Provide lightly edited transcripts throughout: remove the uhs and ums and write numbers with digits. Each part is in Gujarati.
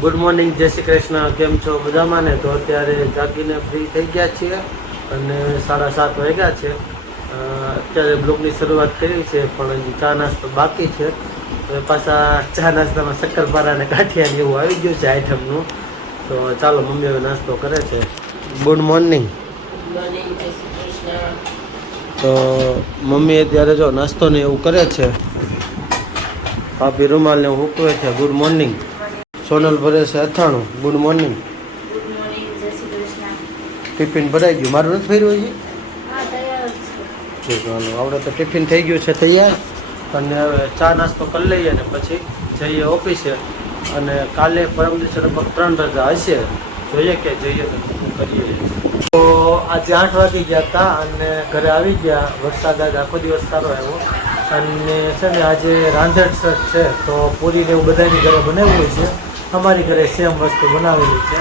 ગુડ મોર્નિંગ, જય શ્રી કૃષ્ણ. કેમ છો? મજામાં ને? તો અત્યારે જાગીને ફ્રી થઈ ગયા છીએ અને 7:30 વાગ્યા છે. અત્યારે બ્લોગની શરૂઆત કરી છે, પણ હજી ચા નાસ્તો બાકી છે. હવે પાછા ચા નાસ્તામાં શક્કરપારા અને ગાંઠિયા એવું આવી ગયું છે આઈટમનું. તો ચાલો, મમ્મી હવે નાસ્તો કરે છે. Good morning. તો મમ્મી અત્યારે જો નાસ્તો ને એવું કરે છે. ભાભી રૂમાલને હૂકવે છે. Good morning. સોનલ ભરે છે અથાણું. Good morning. ટિફિન ભરાઈ ગયું? મારું નથી ભર્યું હજી? ઠીક, હાલો, આવડે તો ટિફિન થઈ ગયું છે તૈયાર. અને હવે ચા નાસ્તો કરી લઈએ ને પછી જઈએ ઓફિસે. અને કાલે પરમ દિવસે લગભગ 3 રજા હશે. જોઈએ કે જઈએ તો શું કરીએ. તો આજે 8 વાગી ગયા હતા અને ઘરે આવી ગયા. વરસાદ આજે આખો દિવસ સારો આવ્યો. અને છે ને આજે રાંધણ છે, તો પૂરીને એવું બધાની ઘરે બનાવ્યું છે. અમારી ઘરે સેમ વસ્તુ બનાવેલી છે.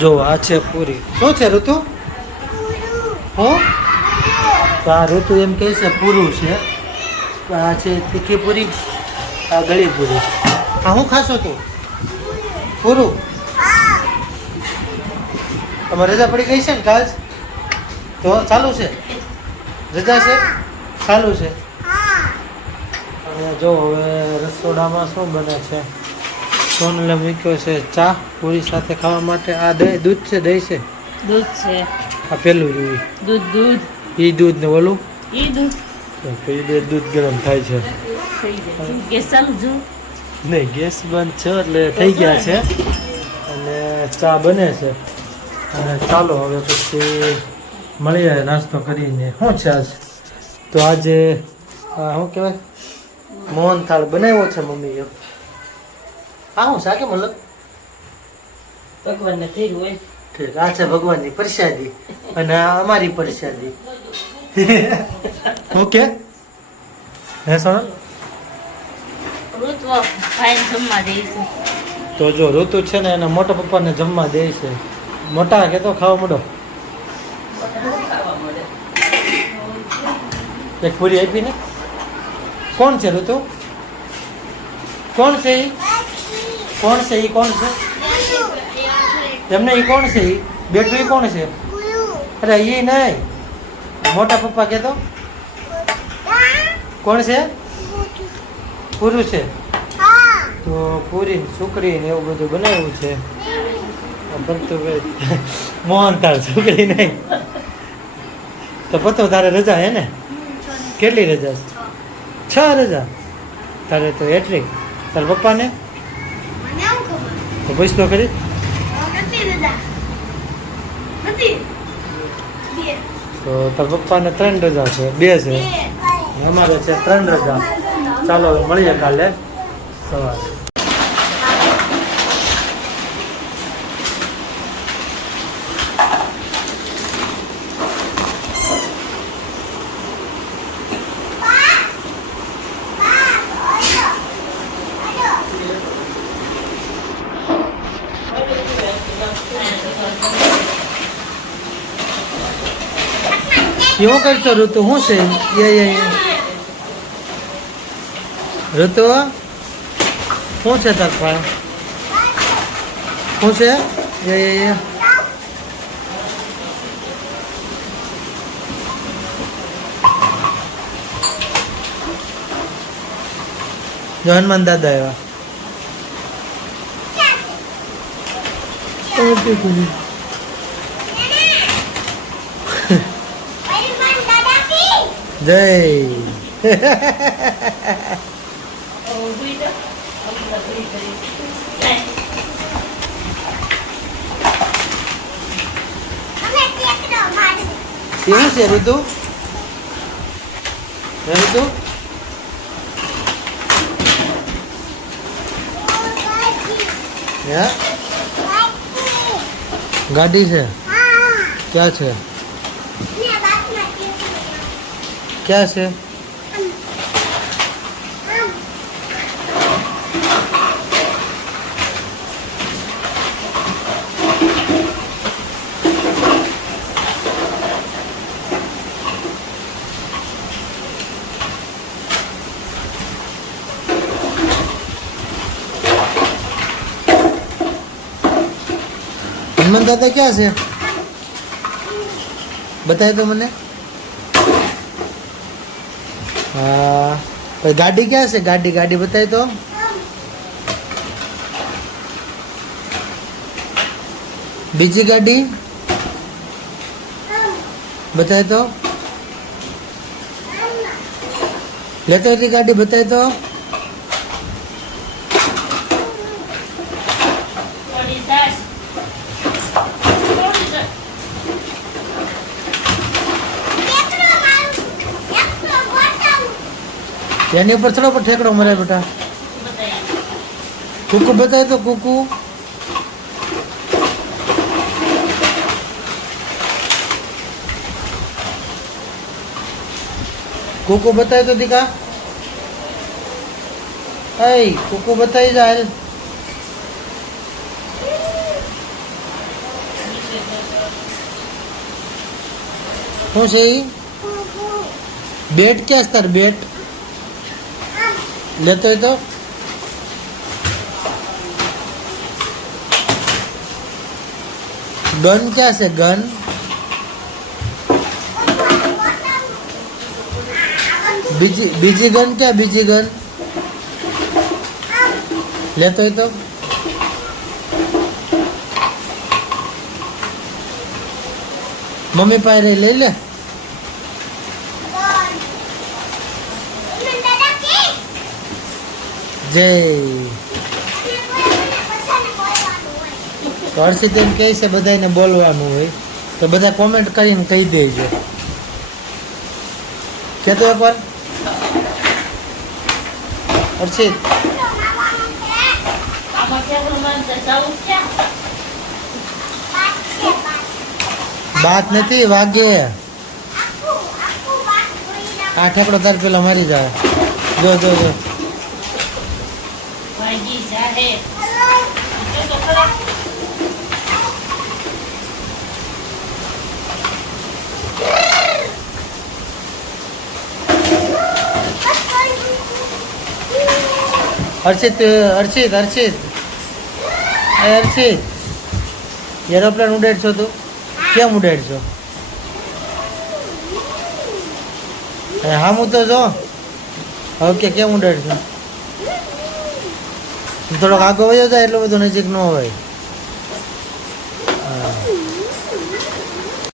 જો આ છે પૂરી. શું છે ઋતુ? હું તો આ ઋતુ એમ કહે છે પૂરું છે. આ છે તીખી પૂરી, આ ગળી પૂરી. આ શું ખાશો તું? પૂરું. તમારે રજા પડી ગઈ છે ને કાજ? તો ચાલુ છે રજા છે? ચાલુ છે. અને જો હવે રસોડામાં શું બને છે. સોનલે મૂક્યો છે ચા પૂરી સાથે ખાવા માટે. આ દૂધ છે, દહીં છે? દૂધ છે. આ પેલું જોઈએ દૂધ ઈ દૂધ ને ઓલું ઈ દૂધ તો ઈ બે દૂધ ગરમ થાય છે. ગેસ ચાલુ જો નહીં, ગેસ બંધ છે એટલે થઈ ગયા છે. અને ચા બને છે. અને ચાલો હવે પછી મળીએ નાસ્તો કરીને. શું છે આજ? તો આજે શું કહેવાય, મોહનથાળ બનાવ્યો છે મમ્મીએ. હા, હું શાકે મતલબ ભગવાનને થયું હોય. ઠીક, આ છે ભગવાનની પ્રસાદી અને આ અમારી પ્રસાદી. ઓકે હે સોનલ? રોજવા ભાઈને જમવા દે છે. તો જો ઋતુ છે ને એના મોટા પપ્પાને જમવા દે છે. મોટા કે તો ખાવા માંડો. એક પૂરી આપી ને. કોણ છે ઋતુ? કોણ છે ઈ? કોણ છે ઈ? કોણ છે એમને? ઈ કોણ છે ઈ? બેટું ઈ કોણ છે? અરે ઈ નહીં, મોટા પપ્પા કે તો કોણ છે? પૂરું છે. તો પૂરી સુકડી ને એવું બધું બનાવ્યું છે. બનતું મોહનથાળ, સુકડી નહીં. તો પતો તારે રજા હે ને? કેટલી રજા છે? 6 રજા. તારે તો હેટ્રિક. તારા પપ્પાને તો પૂછ તો કરી. તો તારા પપ્પાને 3 રજા છે, 2 છે. અમારે છે 3 રજા. ચાલો હવે મળીએ કાલે સવારે. કેવું કરશો ઋતુ? શું છે ઋતુ? શું છે તાર પાસે? શું છે? જો હનુમાન દાદા આવ્યા. જય. કેવું છે ઋતુ? ઋતુ ગાડી છે? ક્યાં છે? ક્યાં છે? હેમંત દાદા ક્યાં છે? બતાય તો મને. હા, પછી ગાડી ક્યાં છે? ગાડી ગાડી બતાય તો. બીજી ગાડી બતાય તો. લેતો એટલી ગાડી બતાય તો. થોડી સાસ. થોડી સાસ. એની ઉપર ચડો પર ઠેકડો મરે બેટા. બતાવી. કુકુ બતાય તો. કુકુ કુકુ બતાય તો દીકા. એ કુકુ બતાવી જાય. શું છે ઈ? બેટ ક્યાં છે તાર? બેટ લેતો હોય તો. ગન ક્યાં છે? ગન બીજી ગન ક્યાં? બીજી ગન લેતો હોય તો. મમ્મી પાસે રહી લઈ લે. જય. તો હર્ષિત એમ કહે છે બધાને બોલવાનું હોય તો બધા કોમેન્ટ કરીને કહી દેજો. કે તો એકવાર હર્ષિત. આમાં ઠેકડું મારતા જાવું ક્યાં? બાત નથી વાગે. આ ઠેકડો તાર પેલા મારી જાય. જો જો જો. ભાઈજી જાહે. તો ખરા. હર્ષિત હર્ષિત હર્ષિત હર્ષિત એરોપ્લેન ઉડાડશો તું? કેમ ઉડાડશો? હા હું તો જો. ઓકે કેમ ઉડાડશો? થોડોક આગળ વયો જાય એટલો બધો નજીક ન હોય.